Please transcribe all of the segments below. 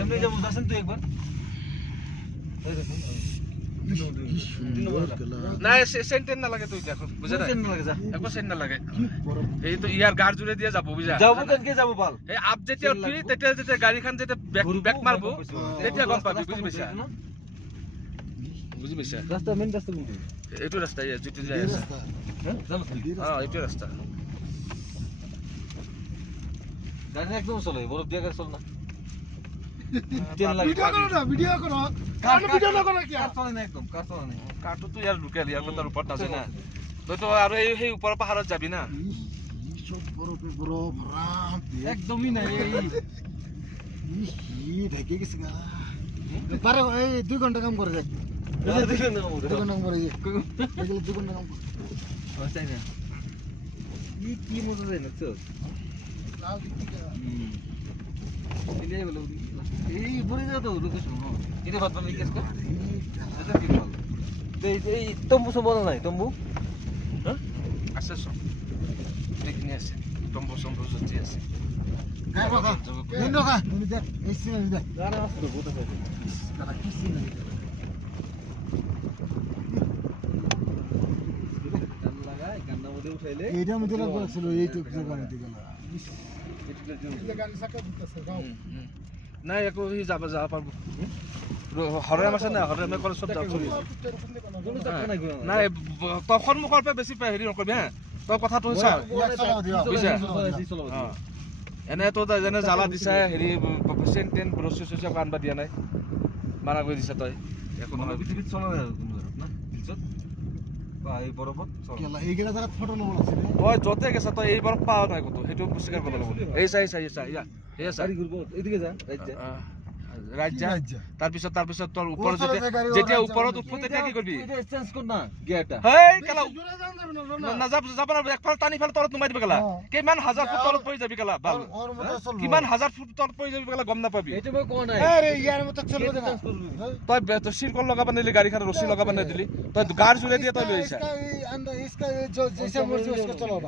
এমনি যাবো যাচ্ছেন তুই একবার না সেন্টেন না লাগে তুই দেখো বুঝা না একবার সেন্ট না লাগে এই তো ইয়ার গাড় জুড়ে দিয়ে যাবো বুঝা যাবো কেনকে যাবো পাল এই আপ যেতে উঠবি তেতে গাড়ি খান যেতে ব্যাক মারবো তেতিয়া গম পাবি বুঝি পাইছা বুঝি পাইছা রাস্তা মেন রাস্তা কোনটি এইটো রাস্তা ইয়া যেতে যায় আছে হ্যাঁ চলো হ্যাঁ এইটো রাস্তা গাড়ি একদম চলে বরফ দিয়ে গাড়ি চল না ভিডিও করো কার ভিডিও না করো কি কার চলে না একদম কার চলে না কাটো তো ইয়ার লুকাল ইয়ার তার উপর নাযায় না তুই তো আর এই উপর পাহাড়ত যাবি না সব বরফ রাম একদমই না ঢেকে গেছে গা পারে এই 2 ঘন্টা কাম করে যাক 2 ঘন্টা কাম করে এগুলো 2 ঘন্টা কাম করে চাই না কি মজা যায় না তো লাল দিকে এই বুড়ি যা তো রুকে শুনো এটা ভাত বানাই কেস কর এটা কি বল এই তম্বু সব বলা নাই তম্বু হ্যাঁ আছে সব দেখিনি আছে টম্বো সম্বো যেতে আছে গায় বাবা নিন রকা তুমি দেখ এই সিনে দেখ গানা আসলো বহুত আছে কাটা কি সিনে গান লাগাই গান্না মধ্যে উঠাইলে এইটা মধ্যে লাগছিল এইটুক জায়গা মধ্যে গেল এটা গাড়ি সাকা দিতেছে গাও না একো হি যাব পারবো হরেম আছে না হরেমে করে সব যাব কোনো টাকা নাই না তখন মুখৰ পৰা বেছি হেৰি নকৰিবি হা তই কথাটো হৈছে এনে তো যেনে জ্বালা দিছা হেৰি চেণ্টেন ব্ৰছি চছি আনবা দিয়া নাই মানা কৰি দিছা তই একো নহয় পৃথিৱীত চলা নাই কোনো না পিছত বা এই বৰফত চলা কেলা এইগিলা জায়গা ফটো লব লাগছে ৰে তই যতে গেছা তই এইবাৰ পাৱ নাই কতো সেইটো স্বীকাৰ কৰিব লাগিব এই চাই ইয়া এই চাই গাড়ি ঘুৰবো এদিকে যা ৰাজ্য তাৰপিছত তোৰ ওপৰত যেতিয়া ওপৰত উঠব তেতিয়া কি কৰিবি এটা চেঞ্জ কর না গিয়ারটা হেই কেলা জোরে যান যাবে না না যাব না একফাল টানি ফাল তলত নুমাই দিবি কেলা কিমান হাজাৰ ফুট তলত পৰি যাবি কেলা ভাল ওৰ মতো চল কিমান হাজাৰ ফুট তলত পৰি যাবি কেলা গম নাপাবি এটা মই কোৱা নাই আৰে ইয়াৰ মতো চলবে না তই চিৰকল লগাব নিলি গাড়ীখন ৰছী লগাব নিদিলি তই গাৰ জুৰে দিয়ে তই লৈ আহিছা इसका अंदर इसका जो जैसे मर्जी उसको चलाओ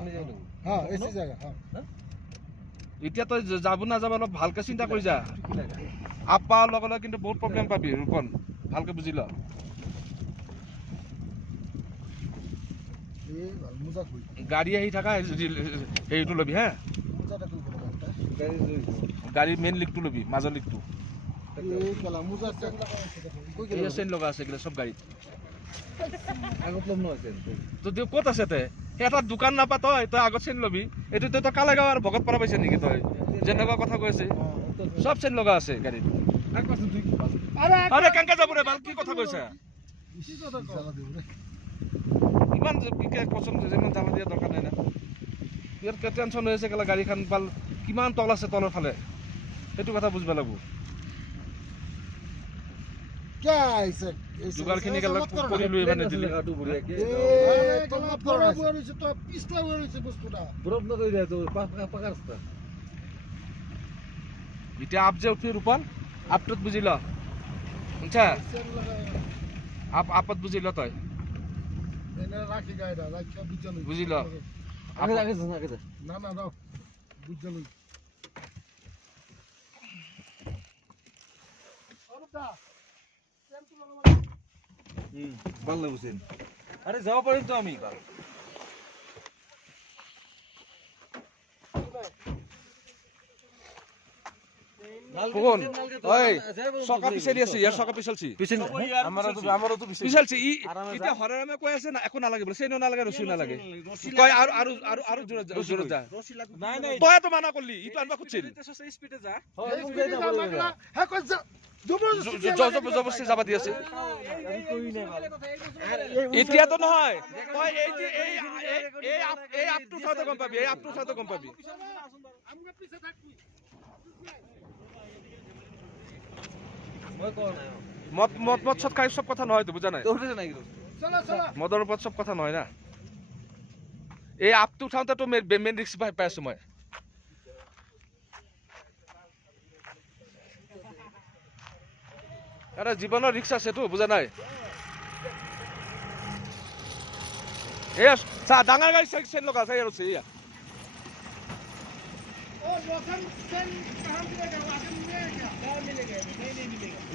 हां ऐसी जगह हां এতিয়া তই যাব না যাব অলপ ভালকে চিন্তা কৰি যা আপা লগলে কিন্তু বহুত প্ৰব্লেম পাবি ৰূপন ভালকে বুজি ল ए मुजा कोई গাড়ী আহি থাকা হেৰিটো ল'বি হা मुजाটা কোই বড় গাড়ীৰ মেইন লিকটো ল'বি মাজৰ লিকটো ए कला मुजा से कोई এই চেন লগা আছে এগুলো সব গাড়ীত আগত লম ন আছে তো দেউ ক'ত আছে তে এটা দোকান নাপা তই আগত চেন ল'বি এইটো তই কালেগাঁও আৰু ভগত পাৰা পাইছে নেকি তই যেনেকুৱা কথা কৈ আছে সব চেন লগা আছে গাড়ীত আরে কেনকে যাব রে বাল কি কথা কৈছা ইমান পছন্দ ইমান জ্বালা দিয়া দৰকাৰ নাই না ইয়াৰ টেনশ্যন হৈ আছে কেলা গাড়ীখন বাল কিমান তল আছে তলৰ ফালে সেইটো কথা বুজিব লাগিব क्या ऐसे जुगारখিনি কেলা কৰি লৈ মানে দিলি গাটু বুড়িয়া কে ए कला बड़ा बड़ा से तो पिछला बड़ा से बस्तुটা বরফ না কই দিয়া তো পাকা রাস্তা এতিয়া আপ যে উঠি ৰূপন আপটোত বুজি ল শুনছা আপত বুজি ল তই এনে রাখি গায়ডা রাখা বুঝালো বুঝি ল আগে যা না না দাও বুঝালো অরুটা ভাল লাগছেন আরে যাব পারি তো আমি কাল কোন ওই সকা পিছালি আছে ইয়াৰ সকা পিছলছি পিছন আমারও তো পিছলছি ইটা হরারামে কই আছে না এখন নালাগে বলে সেনো নালাগে রসি নালাগে কই আর জোরে যা নাই নাই তই তো মানা করলি ইটো আনবা খুঁজছিল স্পিডে যা হ্যাঁ কই জবরদস্তি যাবা দি আছে এতিয়া তো নহয় তই এই যে এই আপটো চাওতে গম পাবি এই আপটো চাওতে গম পাবি আমরা পিছে থাকবি মই কোৱা নাই মদ সব খাই সব কথা নহয় তো বুঝা নাই তোৰ নাই কি চলা চলা মদৰ ওপৰত সব কথা নহয় না এই আপটো উঠাওতে তো মেইন ৰিক্স পাই আছো মই আৰে জীবনেৰ ৰিক্স আছে তো বুঝা নাই এ ডাঙৰ গাড়ী চেন লগা আছে আৰু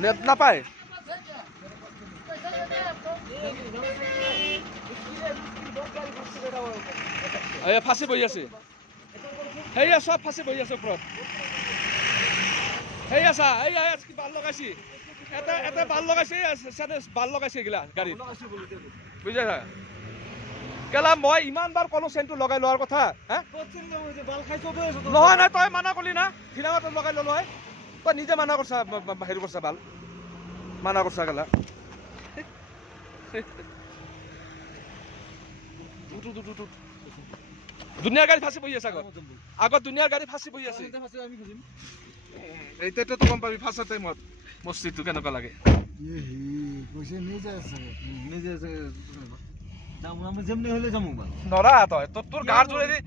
নেট নাপায় এই ফাঁচি বহি আছে সেয়া চব ফাঁচি বহি আছে ওপৰত সেই আছা এই কি বাল লগাইছি এটা এটা বাল লগাইছে বাল লগাইছে এইগিলা গাড়ীত বুজিছা কেলা মই ইমান বাৰ ক'লো চেনটো লগাই লোৱাৰ কথা নহয় নহয় তই মানা কৰিলি না ধিৰাঙত লগাই ললো হয় তই নিজে মানা কৰছা হেৰি কৰছা বাল মানা কৰছা কেলা দুনিয়াৰ গাড়ী ফাঁচি বহি আছে আগত দুনিয়াৰ গাড়ী ফাঁচি বহি আছে এইটোতো গম পাবি ফাৰ্ষ্ট টাইমত মছজিদটো কেনেকুৱা লাগে নিজে যাম আমি যেমনি হলে যাম নৰা তই তোৰ গাৰ জোৰেদি